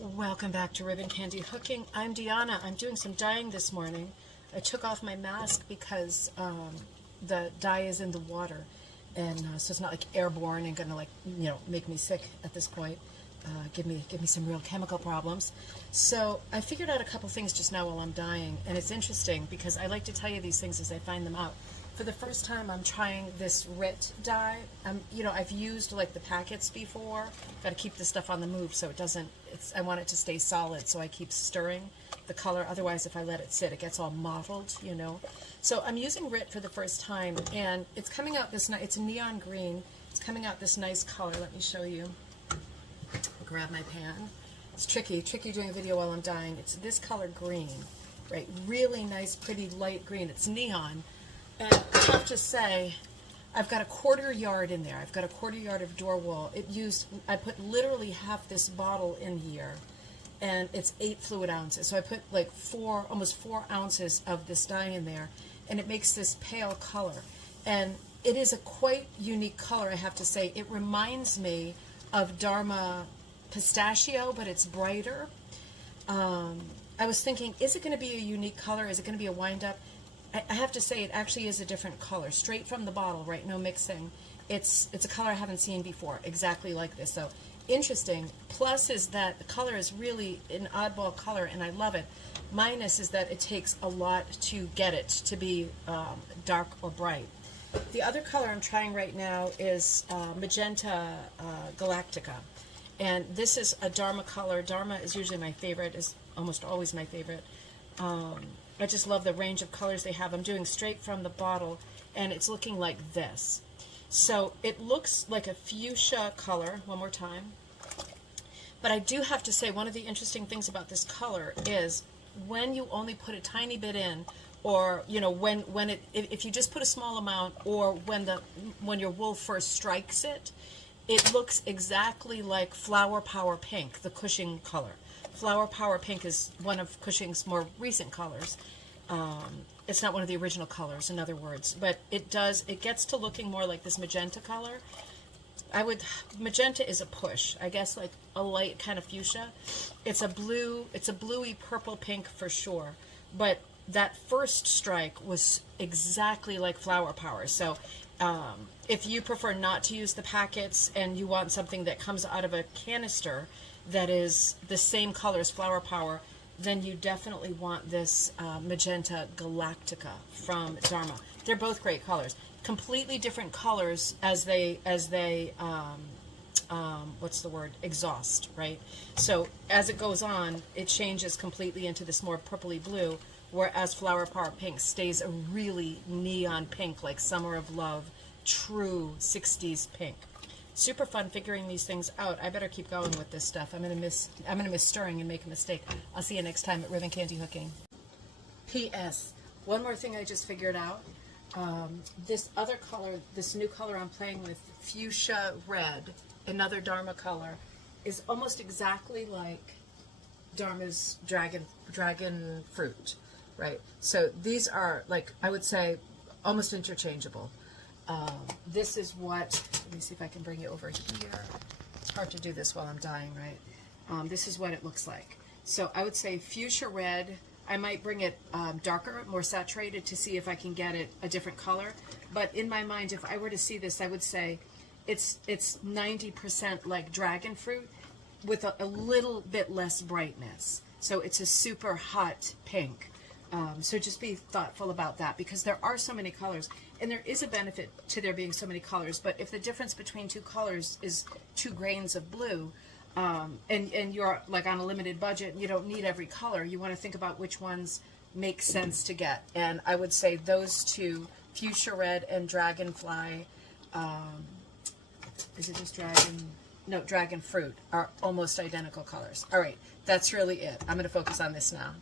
Welcome back to Ribbon Candy Hooking. I'm Deanna. I'm doing some dyeing this morning. I took off my mask because the dye is in the water, and so it's not like airborne and gonna make me sick at this point. Give me some real chemical problems. So I figured out a couple things just now while I'm dyeing, and it's interesting because I like to tell you these things as I find them out. For the first time, I'm trying this Rit Dye. I've used like the packets before. Got to keep this stuff on the move so it doesn't. I want it to stay solid, so I keep stirring the color. Otherwise, if I let it sit, it gets all mottled, So I'm using Rit for the first time, and it's coming out this nice. It's a neon green. It's coming out this nice color. Let me show you. I'll grab my pan. It's tricky doing a video while I'm dyeing. It's this color green, right? Really nice, pretty light green. It's neon. And I have to say, I've got a 1/4 yard in there. I've got a 1/4 yard of door wool. I put literally half this bottle in here, and it's 8 fluid ounces. So I put like almost 4 ounces of this dye in there, and it makes this pale color. And it is a quite unique color, I have to say. It reminds me of Dharma pistachio, but it's brighter. I was thinking, is it going to be a unique color? Is it going to be a wind-up? I have to say it actually is a different color, straight from the bottle, right? No mixing. It's a color I haven't seen before, exactly like this. So interesting. Plus is that the color is really an oddball color, and I love it. Minus is that it takes a lot to get it to be dark or bright. The other color I'm trying right now is Magenta Galactica. And this is a Dharma color. Dharma is usually my favorite, is almost always my favorite. I just love the range of colors they have. I'm doing straight from the bottle, and it's looking like this. So it looks like a fuchsia color, one more time. But I do have to say, one of the interesting things about this color is when you only put a tiny bit in, or if you just put a small amount, or when your wool first strikes it, it looks exactly like Flower Power Pink, the Cushing color. Flower Power Pink is one of Cushing's more recent colors. It's not one of the original colors, in other words, but it gets to looking more like this magenta color. Magenta is a push, I guess, like a light kind of fuchsia. It's a bluey purple pink for sure, but that first strike was exactly like Flower Power. So if you prefer not to use the packets and you want something that comes out of a canister that is the same color as Flower Power, then you definitely want this Magenta Galactica from Dharma. They're both great colors. Completely different colors as they exhaust, right? So as it goes on, it changes completely into this more purpley blue, whereas Flower Power Pink stays a really neon pink, like Summer of Love, true 60s pink. Super fun figuring these things out. I better keep going with this stuff. I'm gonna miss stirring and make a mistake. I'll see you next time at Ribbon Candy Hooking. P.S. One more thing I just figured out. This other color, this new color I'm playing with, Fuchsia Red, another Dharma color, is almost exactly like Dharma's dragon fruit, right? So these are, like, I would say, almost interchangeable. This is what, let me see if I can bring you over here. It's hard to do this while I'm dyeing, right? This is what it looks like. So I would say Fuchsia Red. I might bring it darker, more saturated, to see if I can get it a different color. But in my mind, if I were to see this, I would say it's 90% like dragon fruit with a little bit less brightness. So it's a super hot pink. So just be thoughtful about that, because there are so many colors, and there is a benefit to there being so many colors. But if the difference between two colors is 2 grains of blue, and you're like on a limited budget and you don't need every color, you want to think about which ones make sense to get. And I would say those two, Fuchsia Red and Dragonfly, is it just Dragon? No, Dragon Fruit, are almost identical colors. All right, that's really it. I'm going to focus on this now.